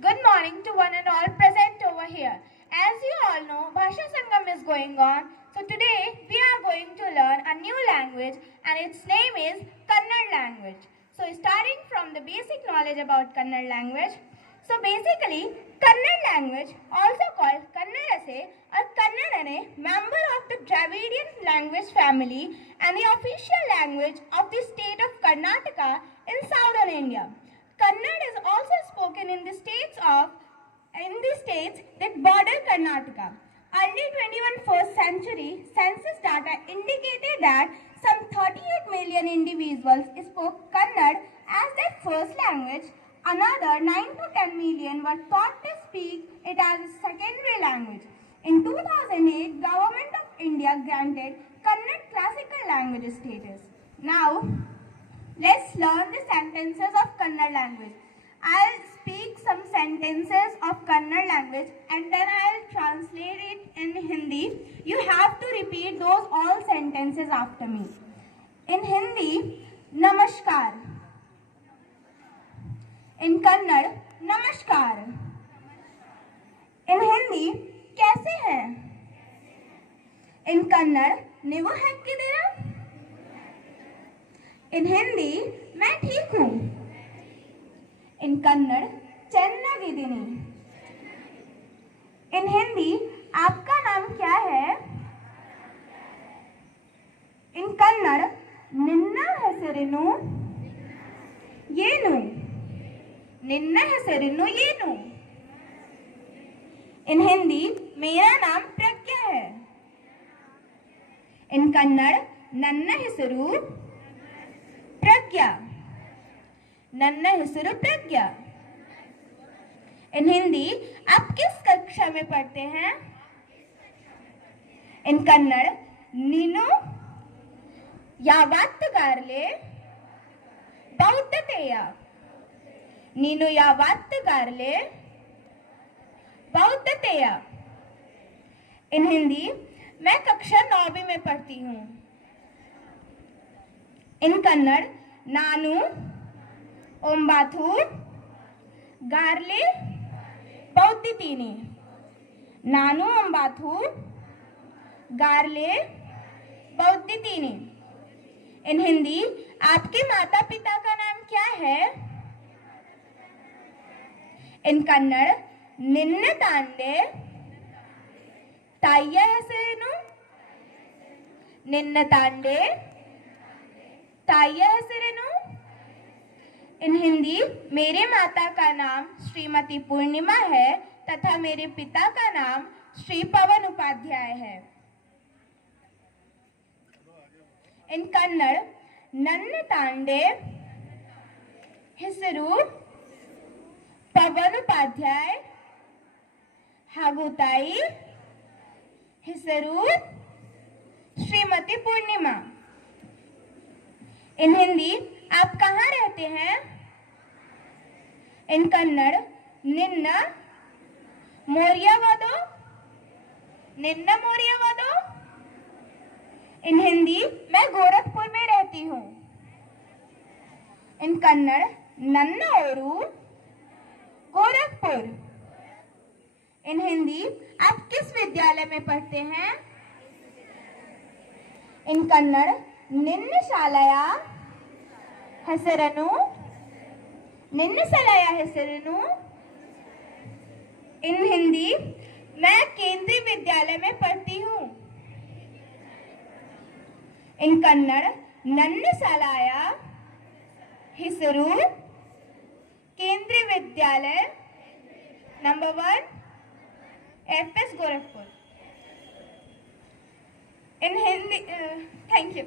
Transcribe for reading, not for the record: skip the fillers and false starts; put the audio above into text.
Good morning to one and all present over here. As you all know, Bhasha Sangam is going on. So today we are going to learn a new language and its name is Kannada language. So starting from the basic knowledge about Kannada language. So basically, Kannada language, also called Kannadase or Kannadane, member of the Dravidian language family and the official language of the state of Karnataka in southern India. Kannada is also spoken in the states that border Karnataka. Early 21st century census data indicated that some 38 million individuals spoke Kannada as their first language. Another 9 to 10 million were thought to speak it as a secondary language. In 2008, Government of India granted Kannada classical language status. Now, let's learn the sentences of Kannada language. I'll speak some sentences of Kannada language and then I'll translate it in Hindi. You have to repeat those all sentences after me. In Hindi, Namaskar. In Kannada, Namaskar. In Hindi, कैसे हैं? In Kannada, ನೀವು ಹೇಗಿದ್ದೀರಾ? In Hindi, मैं ठीक हूँ. In Kannada, ಚೆನ್ನಾಗಿದ್ದೀನಿ. In Hindi, आपका नाम क्या है? In Kannada, ನಿನ್ನ ಹೆಸರೇನು? ಏನು? ನಿನ್ನ ಹೆಸರೇನು ಏನು? In Hindi, मेरा नाम प्रज्ञा है. In Kannada, ನನ್ನ ಹೆಸರು प्रज्ञा. ನನ್ನ ಹೆಸರು प्रज्ञा. In Hindi, आप किस कक्षा में पढ़ते हैं? In Kannada, ನೀನು ಯಾವತ್ತುಗಾರ್ಲೆ ಬೌದ್ಧತೆಯ. ನೀನು ಯಾವತ್ತುಗಾರ್ಲೆ बौद्धतेय. In Hindi, मैं कक्षा 9वीं में पढ़ती हूँ. In Kannada, ನಾನು ಒಂಬತ್ತು ಗಾರ್ಲೆ ಬೌದ್ಧಿತೀನಿ. ನಾನು ಒಂಬತ್ತು ಗಾರ್ಲೆ बौद्धिತೀನಿ. In Hindi, आपके माता पिता का नाम क्या है? In Kannada, ನಿನ್ನ ತಂದೆ ತಾಯಿಯ ಹೆಸರೇನು? ನಿನ್ನ ತಂದೆ ತಾಯಿಯ ಹೆಸರೇನು? In Hindi, मेरे माता का नाम श्रीमती पूर्णिमा है तथा मेरे पिता का नाम श्री पवन उपाध्याय है. In Kannada, ನನ್ನ ತಂದೆ ಹೆಸರು ಪವನ್ ಉಪಾಧ್ಯಾಯ ಹಾಗೂ ತಾಯಿ ಹೆಸರು श्रीमती पूर्णिमा. In Hindi, आप कहाँ रहते हैं? In Kannada, ನಿನ್ನ ಮೋರ್ಯವದು. ನಿನ್ನ ಮೋರ್ಯವದು. In Hindi, मैं गोरखपुर में रहती हूँ. In Kannada, ನನ್ನ ಊರು गोरखपुर. In Hindi, आप किस विद्यालय में पढ़ते हैं? In Kannada, ನಿನ್ನ ಶಾಲೆಯ ಹೆಸರೇನು? ನಿನ್ನ ಶಾಲೆಯ ಹೆಸರೇನು? In Hindi, मैं केंद्रीय विद्यालय में पढ़ती हूँ. In Kannada, ನನ್ನ ಶಾಲೆಯ ಹೆಸರು केंद्रीय विद्यालय number 1 FS Gorakhpur. In Hindi, thank you.